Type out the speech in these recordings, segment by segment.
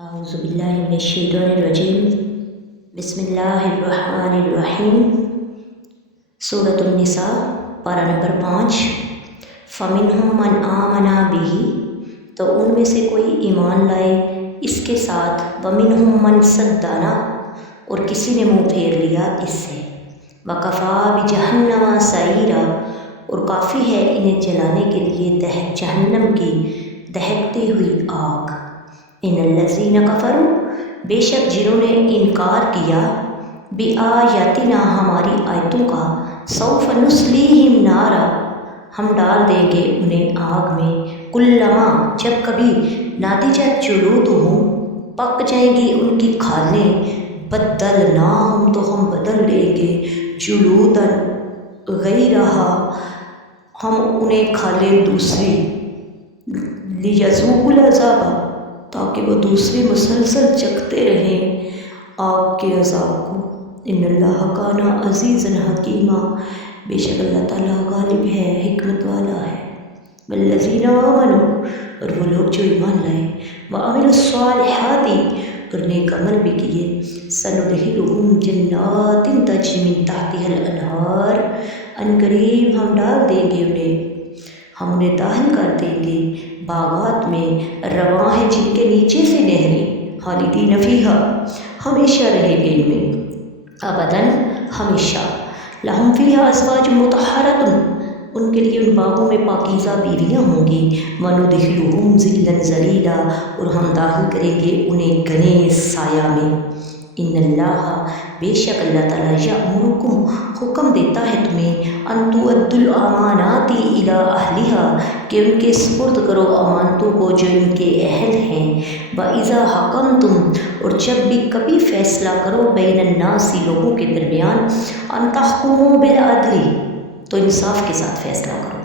اعوذ باللہ من الشیطان الرجیم بسم اللہ الرحمن الرحیم سورۃ النساء پارہ نمبر 5 فَمِنْهُمْ مَنْ آمَنَ بِهِ تو ان میں سے کوئی ایمان لائے اس کے ساتھ وَمِنْهُمْ مَنْ صَدَّ اور کسی نے منہ پھیر لیا اس سے وَكَفَى بِجَهَنَّمَ سَعِيرًا اور کافی ہے انہیں جلانے کے لیے جہنم کی دہکتی ہوئی آگ ان الذین کفروا بے شک جنہوں نے انکار کیا بآیاتنا ہماری آیتوں کا سوف نصلیہم نارا ہم ڈال دیں گے انہیں آگ میں کلما جب کبھی ناضجت جلودہم پک جائیں گی ان کی کھالیں بدلناہم تو ہم بدل دیں گے جلودا غیرہا ہم انہیں کھالیں دوسری لیذوقوا العذاب تاکہ وہ دوسری مسلسل چکھتے رہیں آگ کے عذاب کو ان اللہ کان عزیزا حکیما بے شک اللہ تعالیٰ غالب ہے حکمت والا ہے والذین آمنوا اور وہ لوگ جو ایمان لائے وعملوا الصالحات اور نیک عمل بھی کیے سندخلہم جنات تجری من تحتها الانہار عنقریب ہم ڈال دیں گے ہم انہیں داخل کر دیں گے باغات میں رواں ہیں جن کے نیچے سے نہریں خالدین فیہا ہمیشہ رہیں گے ان میں ابداً ہمیشہ لہم فیہا ازواج مطہرۃ ان کے لیے ان باغوں میں پاکیزہ بیویاں ہوں گی وندخلہم ظلا ظلیلا اور ہم داخل کریں گے انہیں گھنے سایہ میں ان اللہ بے شک اللہ تعالیٰ یأمرکم حکم دیتا ہے تمہیں ان تؤدوا الامانات الی اہلہا کہ ان کے سپرد کرو امانتوں کو جو ان کے اہل ہیں وَإِذَا حَكَمْتُمْ اور جب بھی کبھی فیصلہ کرو بین الناس لوگوں کے درمیان ان تحکموا بالعدل تو انصاف کے ساتھ فیصلہ کرو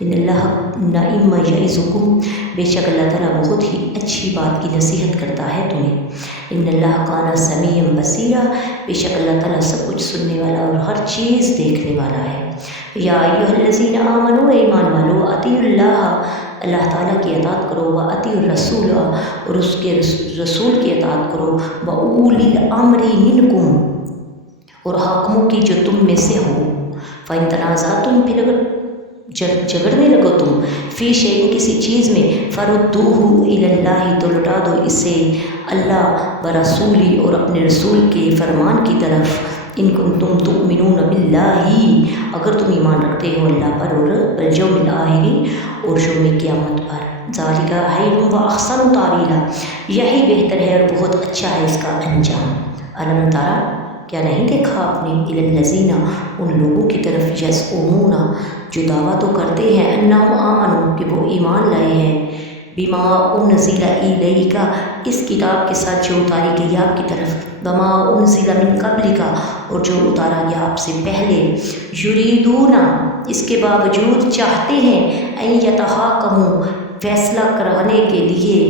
ان اللہ نعم یعظکم بے شک اللہ تعالیٰ بہت ہی اچھی بات کی نصیحت کرتا ہے تمہیں ان اللہ کان سمیعا بصیرا بے شک اللہ تعالیٰ سب کچھ سننے والا اور ہر چیز دیکھنے والا ہے یا ایھا الذین آمنوا ایمان والو اطیعوا اللہ اللہ تعالیٰ کی اطاعت کرو واطیعوا الرسول اور اس کے رسول کی اطاعت کرو واولی الامر منکم اور حاکموں کی جو تم میں سے ہو فَإِن تَنَازَعْتُمْ پھر اگر جھگڑنے لگو تم فی شیء کسی چیز میں فَرُدُّوهُ إِلَى اللَّهِ تو لوٹا دو اسے اللہ و رسولی اور اپنے رسول کے فرمان کی طرف ان کنتم تؤمنون باللہ اگر تم ایمان رکھتے ہو اللہ پر اور والیوم الآخر اور یوم قیامت پر ذالک خیر و احسن تاویلا یہی بہتر ہے اور بہت اچھا ہے اس کا انجام الم ترى کیا نہیں دیکھا آپ نے الی الذین ان لوگوں کی طرف یزعمون جو دعویٰ تو کرتے ہیں انہم آمنوا کہ وہ ایمان لائے ہیں بما انزل الیک اس کتاب کے ساتھ جو اتاری گئی آپ کی طرف وما انزل من قبلک اور جو اتارا گیا آپ سے پہلے یریدون اس کے باوجود چاہتے ہیں ان یتحاکموا فیصلہ کرانے کے لیے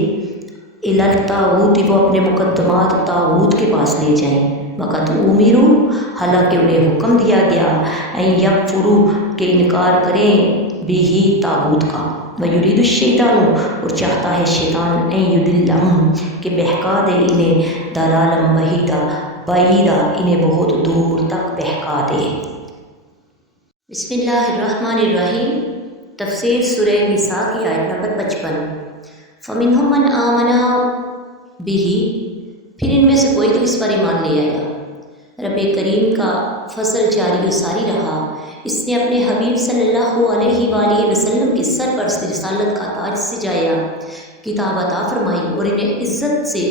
الی الطاغوت وہ اپنے مقدمات طاغوت کے پاس لے جائیں وقت امروا حالانکہ انہیں حکم دیا گیا ان یکفروا کہ انکار کریں بھی طاغوت کا ویرید الشیطان اور چاہتا ہے شیطان ان یضلہم کہ بہکا دے انہیں ضلالا بعیدا انہیں بہت دور تک بہکا دے بسم اللہ الرحمن الرحیم تفسیر سورہ نساء کی آیت نمبر 55 فَمِنْهُمْ مَنْ آمَنَ بِهِ پھر ان میں سے کوئی تو اس پر ایمان لے آیا رب کریم کا فضل جاری و ساری رہا اس نے اپنے حبیب صلی اللہ علیہ وآلہ وسلم کے سر پر رسالت کا تاج سجایا کتاب عطا فرمائی اور انہیں عزت سے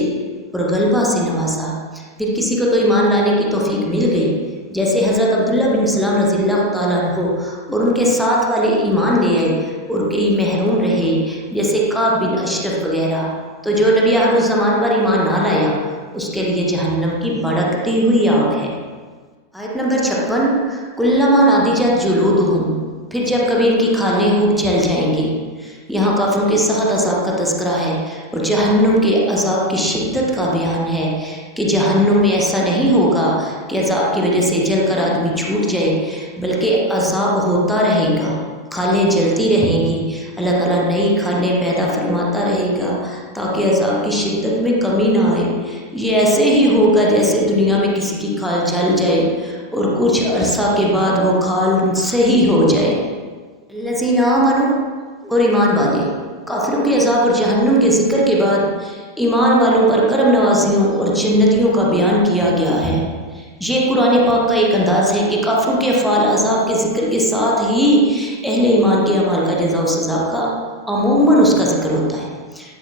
اور غلبہ سے نوازا پھر کسی کو تو ایمان لانے کی توفیق مل گئی جیسے حضرت عبداللہ بن سلام رضی اللہ تعالیٰ عنہ اور ان کے ساتھ والے ایمان لے آئے اور کئی محروم رہے جیسے کعب بن اشرف وغیرہ تو جو نبی آخر الزمان پر ایمان نہ لایا اس کے لیے جہنم کی بھڑکتی ہوئی آگ ہے آیت نمبر 56 کلما ناضجت جلودہم پھر جب کبھی ان کی کھالیں خوب جل جائیں گی یہاں کافروں کے سخت عذاب کا تذکرہ ہے اور جہنم کے عذاب کی شدت کا بیان ہے کہ جہنم میں ایسا نہیں ہوگا کہ عذاب کی وجہ سے جل کر آدمی چھوٹ جائے بلکہ عذاب ہوتا رہے گا کھالیں جلتی رہیں گی اللہ تعالیٰ نئی کھالیں پیدا فرماتا رہے گا تاکہ عذاب کی شدت میں کمی نہ آئے۔ یہ ایسے ہی ہوگا جیسے دنیا میں کسی کی کھال جل جائے اور کچھ عرصہ کے بعد وہ کھال صحیح ہو جائے۔ الذین آمنوا اور ایمان والے۔ کافروں کے عذاب اور جہنم کے ذکر کے بعد ایمان والوں پر کرم نوازیوں اور جنتیوں کا بیان کیا گیا ہے۔ یہ قرآن پاک کا ایک انداز ہے کہ کافروں کے افعال عذاب کے ذکر کے ساتھ ہی اہل ایمان کے اعمال کا جزا و سزا کا عموماً اس کا ذکر ہوتا ہے۔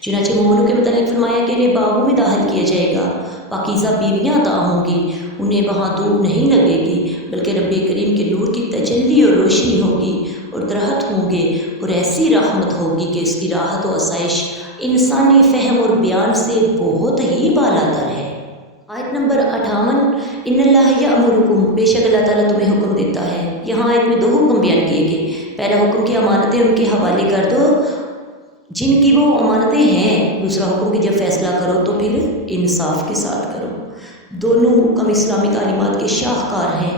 چنانچہ مومنوں کے متعلق فرمایا کہ انہیں باغوں میں داخل کیا جائے گا، پاکیزہ بیویاں عطا ہوں گی، انہیں وہاں دھوپ نہیں لگے گی بلکہ رب کریم کے نور کی تجلی اور روشنی ہوگی، اور درخت ہوں گے اور ایسی رحمت ہوگی کہ اس کی راحت و آسائش انسانی فہم اور بیان سے بہت ہی بالاتر ہے۔ آیت نمبر 58، ان اللہ یأمرکم، بے شک اللہ تعالیٰ تمہیں حکم دیتا ہے۔ یہاں آیت میں 2 حکم بیان کیے گئے۔ پہلا حکم کہ امانتیں ان کے حوالے کر دو جن کی وہ امانتیں ہیں، دوسرا حکم کہ جب فیصلہ کرو تو پھر انصاف کے ساتھ کرو۔ دونوں حکم اسلامی تعلیمات کے شاہکار ہیں۔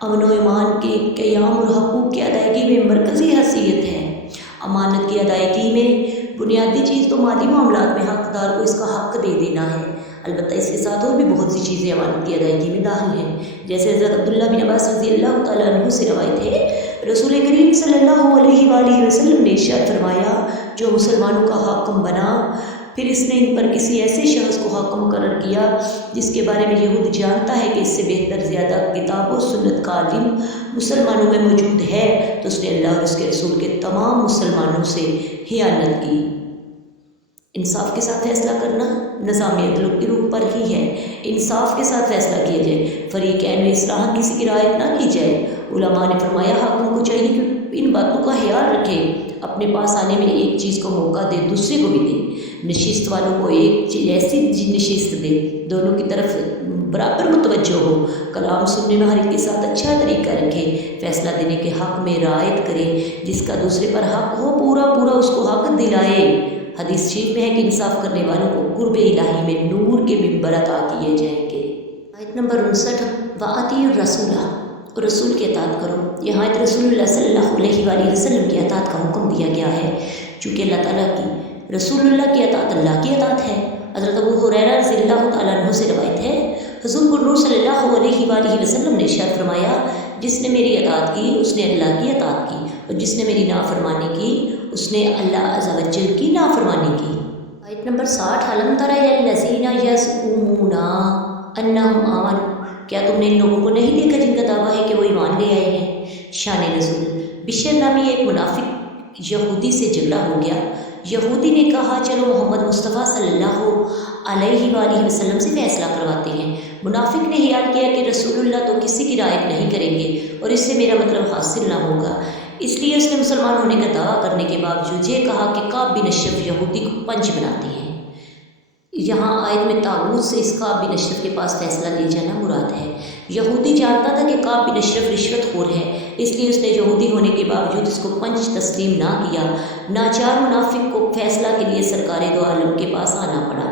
امن و ایمان کے قیام اور حقوق کی ادائیگی میں مرکزی حیثیت ہے۔ امانت کی ادائیگی میں بنیادی چیز تو مالی معاملات میں حقدار کو اس کا حق دے دینا ہے، البتہ اس کے ساتھ اور بھی بہت سی چیزیں امانت کی ادائیگی میں داخل ہیں، جیسے حضرت عبداللہ بن عباس رضی اللہ تعالیٰ عنہ سے روایت ہے، رسول کریم صلی اللہ علیہ وآلہ وسلم نے ارشاد فرمایا، جو مسلمانوں کا حاکم بنا پھر اس نے ان پر کسی ایسے شخص کو حاکم مقرر کیا جس کے بارے میں یہود جانتا ہے کہ اس سے بہتر زیادہ کتاب و سنت کا عالم مسلمانوں میں موجود ہے، تو اس نے اللہ اور اس کے رسول کے تمام مسلمانوں سے خیانت کی۔ انصاف کے ساتھ فیصلہ کرنا نظام عدل کی روح پر ہی ہے۔ انصاف کے ساتھ فیصلہ کیا جائے، فریقین میں اصلاحاً کسی کی رعایت نہ کی جائے۔ علماء نے فرمایا حاکم کو چاہیے کہ ان باتوں کا خیال رکھے، اپنے پاس آنے میں ایک چیز کو موقع دے دوسرے کو بھی دے، نشست والوں کو ایک چیز ایسی نشست دے دونوں کی طرف برابر متوجہ ہو، کلام سننے میں ہر ایک کے ساتھ اچھا طریقہ رکھے، فیصلہ دینے کے حق میں رعایت کرے، جس کا دوسرے پر حق ہو پورا اس کو حق دلائے۔ حدیث شریف میں ہے کہ انصاف کرنے والوں کو قرب الہی میں نور کے ممبر عطا کیے جائیں گے۔ آیت نمبر 59، وَأَطِیعُوا الرَّسُولَ، اور رسول کی اطاعت کرو۔ یہاں آیت رسول اللہ صلی اللہ علیہ وآلہ وسلم کی اطاعت کا حکم دیا گیا ہے، چونکہ اللہ تعالیٰ کی رسول اللہ کی اطاعت اللہ کی اطاعت ہے۔ حضرت ابو ہریرہ رضی اللہ تعالیٰ عنہ سے روایت ہے، حضور پر نور صلی اللہ علیہ وآلہ وسلم نے ارشاد فرمایا، جس نے میری اطاعت کی اس نے اللہ کی اطاعت کی، اور جس نے میری نافرمانی کی اس نے اللہ عز و جل کی نافرمانی کی۔ آیت نمبر 60، أَلَمْ تَرَ إِلَى الَّذِينَ يَزْعُمُونَ أَنَّهُمْ آمَنُوا، کیا تم نے ان لوگوں کو نہیں دیکھا جن کا دعویٰ ہے کہ وہ ایمان لے آئے ہیں؟ شان نزول، بشر نامی ایک منافق یہودی سے جھگڑا ہو گیا۔ یہودی نے کہا چلو محمد مصطفیٰ صلی اللہ علیہ وآلہ وسلم سے فیصلہ کرواتے ہیں۔ منافق نے خیال کیا کہ رسول اللہ تو کسی کی رعایت نہیں کریں گے اور اس سے میرا مطلب حاصل نہ ہوگا، اس لیے اس نے مسلمان ہونے کا دعویٰ کرنے کے باوجود یہ کہا کہ کعب بن اشرف یہودی کو پنج بناتے ہیں۔ یہاں آیت میں تاغوت سے اس کعب بن اشرف کے پاس فیصلہ لے جانا مراد ہے۔ یہودی جانتا تھا کہ کعب بن اشرف رشوت خور ہے، اس لیے اس نے یہودی ہونے کے باوجود اس کو پنج تسلیم نہ کیا۔ ناچار منافق کو فیصلہ کے لیے سرکار دو عالم کے پاس آنا پڑا۔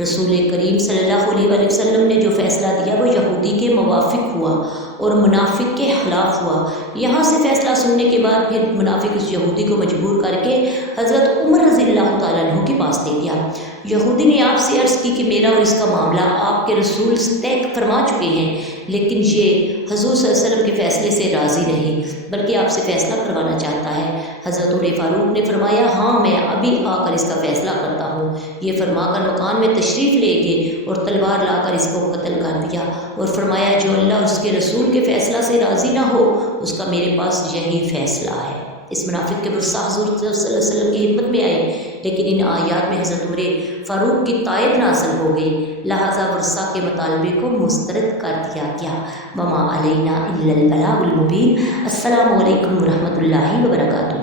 رسول کریم صلی اللہ علیہ وسلم نے جو فیصلہ دیا وہ یہودی کے موافق ہوا اور منافق کے خلاف ہوا۔ یہاں سے فیصلہ سننے کے بعد پھر منافق اس یہودی کو مجبور کر کے حضرت عمر رضی اللہ تعالیٰ عنہ کے پاس لے گیا۔ یہودی نے آپ سے عرض کی کہ میرا اور اس کا معاملہ آپ کے رسول طے فرما چکے ہیں، لیکن یہ حضور صلی اللہ علیہ وسلم کے فیصلے سے راضی نہیں بلکہ آپ سے فیصلہ کروانا چاہتا ہے۔ حضرت عمر فاروق نے فرمایا ہاں میں ابھی آ کر اس کا فیصلہ کرتا ہوں۔ یہ فرما کر مکان میں تشریف لے گئے اور تلوار لا کر اس کو قتل کر دیا اور فرمایا جو اللہ اور اس کے رسول کے فیصلہ سے راضی نہ ہو اس کا میرے پاس یہی فیصلہ ہے۔ اس منافق کے غصہ حضور صلی اللہ علیہ وسلم کی حکمت میں آئے، لیکن ان آیات میں حضرت عمر فاروق کی تائید نازل ہو گئی، لہٰذا ورثہ کے مطالبے کو مسترد کر دیا گیا۔ وما علینا الا البلاغ المبین۔ السلام علیکم ورحمۃ اللہ وبرکاتہ۔